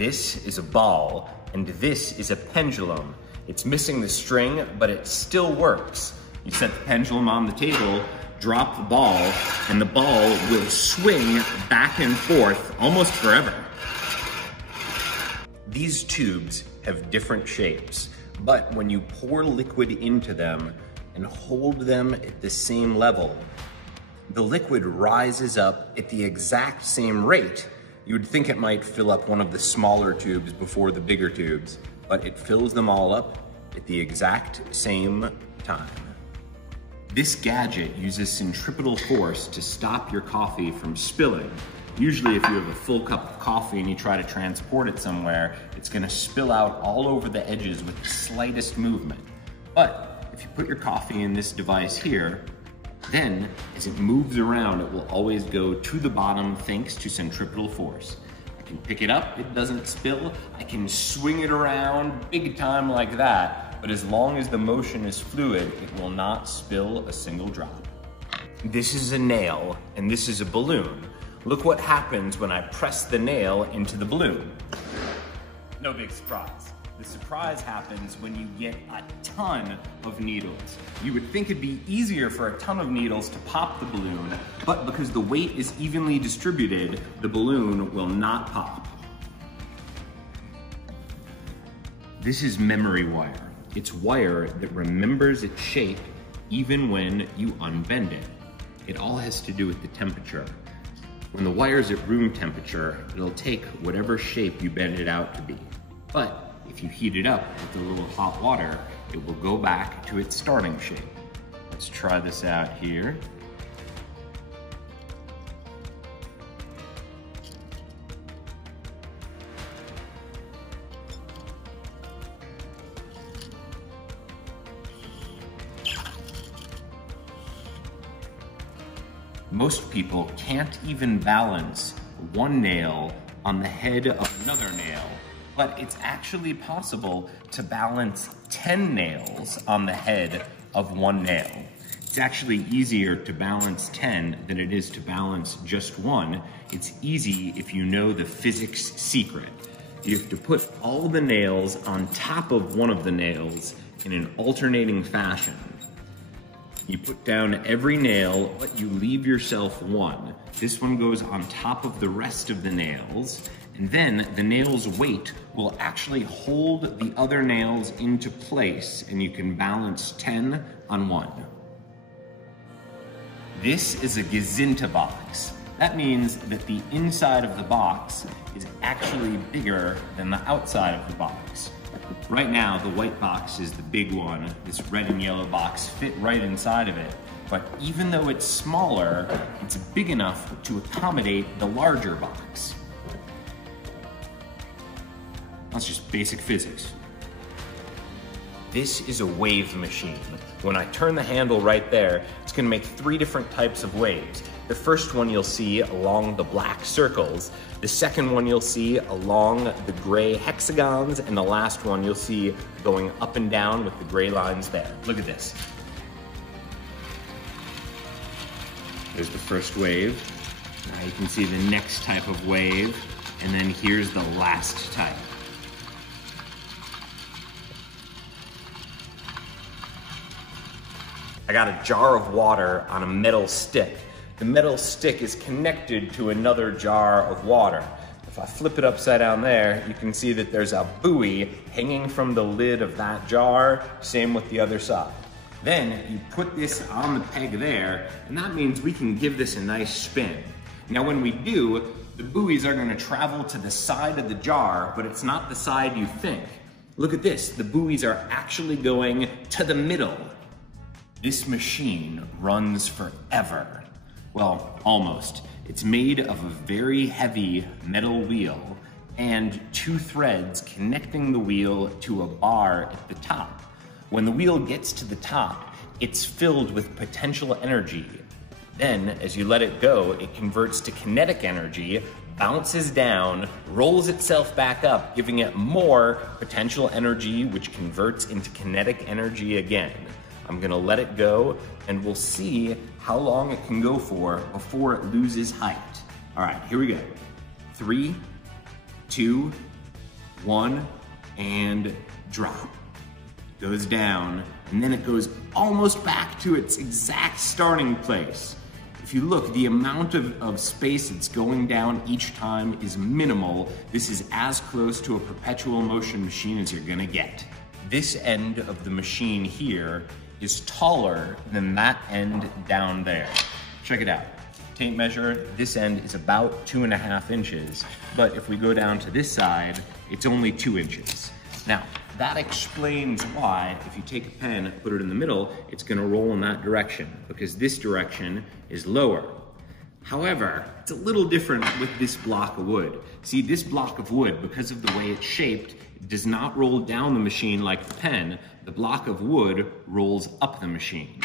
This is a ball, and this is a pendulum. It's missing the string, but it still works. You set the pendulum on the table, drop the ball, and the ball will swing back and forth almost forever. These tubes have different shapes, but when you pour liquid into them and hold them at the same level, the liquid rises up at the exact same rate. You would think it might fill up one of the smaller tubes before the bigger tubes, but it fills them all up at the exact same time. This gadget uses centripetal force to stop your coffee from spilling. Usually if you have a full cup of coffee and you try to transport it somewhere, it's gonna spill out all over the edges with the slightest movement. But if you put your coffee in this device here, then as it moves around, it will always go to the bottom thanks to centripetal force. I can pick it up, it doesn't spill. I can swing it around big time like that, but as long as the motion is fluid, it will not spill a single drop. This is a nail, and this is a balloon. Look what happens when I press the nail into the balloon. No big surprise. The surprise happens when you get a ton of needles. You would think it'd be easier for a ton of needles to pop the balloon, but because the weight is evenly distributed, the balloon will not pop. This is memory wire. It's wire that remembers its shape even when you unbend it. It all has to do with the temperature. When the wire's at room temperature, it'll take whatever shape you bend it out to be. But if you heat it up with a little hot water, it will go back to its starting shape. Let's try this out here. Most people can't even balance one nail on the head of another nail, but it's actually possible to balance 10 nails on the head of one nail. It's actually easier to balance 10 than it is to balance just one. It's easy if you know the physics secret. You have to put all the nails on top of one of the nails in an alternating fashion. You put down every nail, but you leave yourself one. This one goes on top of the rest of the nails, and then the nail's weight will actually hold the other nails into place, and you can balance 10 on one. This is a Gazinta box. That means that the inside of the box is actually bigger than the outside of the box. Right now, the white box is the big one. This red and yellow box fit right inside of it. But even though it's smaller, it's big enough to accommodate the larger box. That's just basic physics. This is a wave machine. When I turn the handle right there, it's gonna make 3 different types of waves. The first one you'll see along the black circles, the second one you'll see along the gray hexagons, and the last one you'll see going up and down with the gray lines there. Look at this. There's the first wave. Now you can see the next type of wave, and then here's the last type. I got a jar of water on a metal stick. The metal stick is connected to another jar of water. If I flip it upside down there, you can see that there's a buoy hanging from the lid of that jar, same with the other side. Then you put this on the peg there, and that means we can give this a nice spin. Now when we do, the buoys are gonna travel to the side of the jar, but it's not the side you think. Look at this, the buoys are actually going to the middle. This machine runs forever. Well, almost. It's made of a very heavy metal wheel and 2 threads connecting the wheel to a bar at the top. When the wheel gets to the top, it's filled with potential energy. Then, as you let it go, it converts to kinetic energy, bounces down, rolls itself back up, giving it more potential energy, which converts into kinetic energy again. I'm gonna let it go, and we'll see how long it can go for before it loses height. All right, here we go. 3, 2, 1 and drop. It goes down, and then it goes almost back to its exact starting place. If you look, the amount of space it's going down each time is minimal. This is as close to a perpetual motion machine as you're gonna get. This end of the machine here is taller than that end down there. Check it out. Tape measure, this end is about 2.5 inches, but if we go down to this side, it's only 2 inches. Now, that explains why, if you take a pen, put it in the middle, it's gonna roll in that direction, because this direction is lower. However, it's a little different with this block of wood. See, this block of wood, because of the way it's shaped, does not roll down the machine like the pen. The block of wood rolls up the machine.